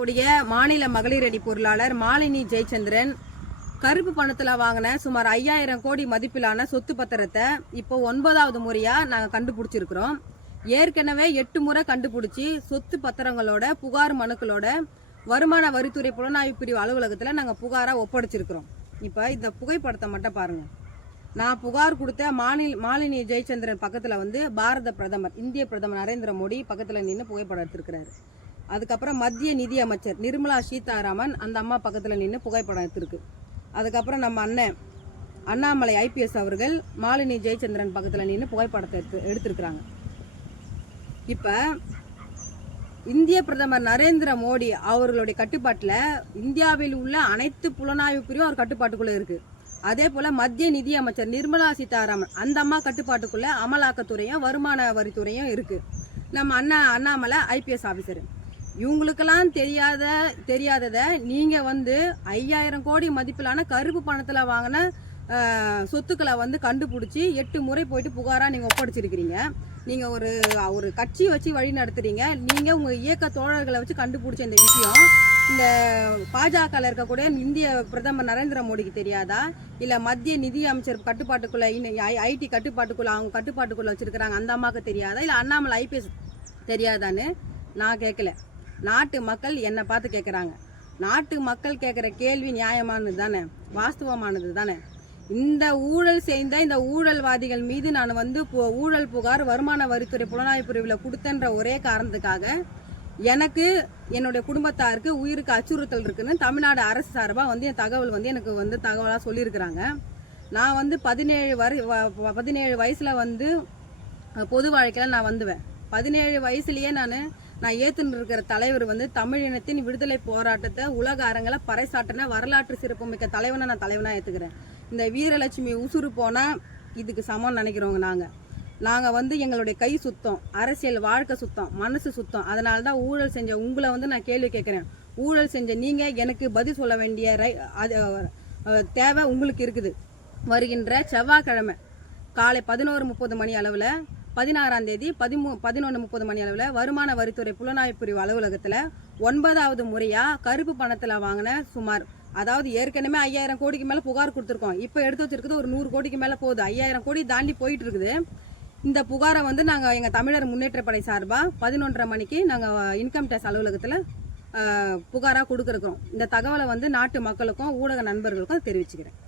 உடைய மாநில மகளிர் அணி பொருளாளர் மாலினி ஜெயச்சந்திரன் கருப்பு பணத்தில் வாங்கின சுமார் 5000 கோடி மதிப்பிலான சொத்து பத்திரத்தை இப்போ 9வது முறையா நாங்கள் கண்டுபிடிச்சிருக்கிறோம். ஏற்கனவே 8 முறை கண்டுபிடிச்சி சொத்து பத்திரங்களோட புகார் மனுக்களோட வருமான வரித்துறை புலனாய்வு பிரிவு அலுவலகத்தில் நாங்கள் புகாராக ஒப்படைச்சிருக்கிறோம். இப்போ இந்த புகைப்படத்தை மட்டும் பாருங்க. நான் புகார் கொடுத்த மாலினி ஜெயச்சந்திரன் பக்கத்தில் பாரத பிரதமர் இந்திய பிரதமர் நரேந்திர மோடி பக்கத்தில் நின்று புகைப்படம் எடுத்திருக்கிறாரு. அதுக்கப்புறம் மத்திய நிதி அமைச்சர் நிர்மலா சீதாராமன் அந்த அம்மா பக்கத்தில் நின்று புகைப்படம் எடுத்திருக்கு. அதுக்கப்புறம் நம்ம அண்ணன் அண்ணாமலை IPS அவர்கள் மாலினி ஜெயச்சந்திரன் பக்கத்தில் நின்று புகைப்படத்தை எடுத்திருக்கிறாங்க. இப்போ இந்திய பிரதமர் நரேந்திர மோடி அவர்களுடைய கட்டுப்பாட்டில் இந்தியாவில் உள்ள அனைத்து புலனாய்வு பிரிவும் அவர் கட்டுப்பாட்டுக்குள்ளே இருக்குது. அதே போல் மத்திய நிதி அமைச்சர் நிர்மலா சீதாராமன் அந்த அம்மா கட்டுப்பாட்டுக்குள்ளே அமலாக்கத்துறையும் வருமான வரித்துறையும் இருக்குது. நம்ம அண்ணாமலை IPS ஆஃபீஸர் இவங்களுக்கெல்லாம் தெரியாததை நீங்கள் 5000 கோடி மதிப்பிலான கருப்பு பணத்தில் வாங்கின சொத்துக்களை கண்டுபிடிச்சி 8 முறை போயிட்டு புகாராக நீங்கள் ஒப்படைச்சிருக்கிறீங்க. நீங்கள் ஒரு கட்சி வச்சு வழி நடத்துறீங்க. நீங்கள் உங்கள் இயக்க தோழர்களை வச்சு கண்டுபிடிச்ச இந்த விஷயம் இந்த பாஜகவில் இருக்கக்கூடிய இந்திய பிரதமர் நரேந்திர மோடிக்கு தெரியாதா? இல்லை மத்திய நிதி அமைச்சர் கட்டுப்பாட்டுக்குள்ளே IT கட்டுப்பாட்டுக்குள்ளே அவங்க கட்டுப்பாட்டுக்குள்ளே வச்சுருக்கிறாங்க அந்த அம்மாவுக்கு தெரியாதா? இல்லை அண்ணாமலை IPS தெரியாதான்னு நான் கேட்கல. நாட்டு மக்கள் என்னை பார்த்து கேட்குறாங்க. நாட்டு மக்கள் கேட்குற கேள்வி நியாயமானது தானே, வாஸ்தவமானது தானே. இந்த ஊழல் செய்த இந்த ஊழல்வாதிகள் மீது நான் ஊழல் புகார் வருமான வரித்துறை புலனாய்வு பிரிவில் கொடுத்தன்ற ஒரே காரணத்துக்காக எனக்கு என்னுடைய குடும்பத்தாருக்கு உயிருக்கு அச்சுறுத்தல் இருக்குன்னு தமிழ்நாடு அரசு சார்பாக என் தகவல் எனக்கு தகவலாக சொல்லியிருக்கிறாங்க. நான் 17 வயசில் பொது வாழ்க்கையில் நான் வந்துவேன். 17 வயசுலேயே நான் ஏற்றுன்னு இருக்கிற தலைவர் தமிழினத்தின் விடுதலை போராட்டத்தை உலக அரங்கில் பறைசாட்டின வரலாற்று சிறப்புமிக்க தலைவனை நான் தலைவனாக ஏற்றுக்கிறேன். இந்த வீரலட்சுமி உசுறு போனால் இதுக்கு சமம் நினைக்கிறோங்க. நாங்கள் எங்களுடைய கை சுத்தம், அரசியல் வாழ்க்கை சுத்தம், மனசு சுத்தம். அதனால தான் ஊழல் செஞ்ச உங்களை நான் கேள்வி கேட்குறேன். ஊழல் செஞ்ச நீங்கள் எனக்கு பதில் சொல்ல வேண்டிய தேவை உங்களுக்கு இருக்குது. வருகின்ற செவ்வாய்க்கிழமை காலை 11:30 மணி அளவில் 16ஆம் தேதி 11:30 மணி அளவில் வருமான வரித்துறை புலனாய்வு பிரிவு அலுவலகத்தில் 9வது முறையாக கருப்பு பணத்தில் வாங்கின சுமார் அதாவது ஏற்கனவே 5000 கோடிக்கு மேலே புகார் கொடுத்துருக்கோம். இப்போ எடுத்து வச்சிருக்குது ஒரு 100 கோடிக்கு மேலே போகுது. 5000 கோடி தாண்டி போயிட்டு இருக்குது. இந்த புகாரை நாங்கள் எங்கள் தமிழர் முன்னேற்றப்படை சார்பாக 11:30 மணிக்கு நாங்கள் இன்கம் டேக்ஸ் அலுவலகத்தில் புகாராக கொடுக்குறோம். இந்த தகவலை நாட்டு மக்களுக்கும் ஊடக நண்பர்களுக்கும் தெரிவிச்சுக்கிறேன்.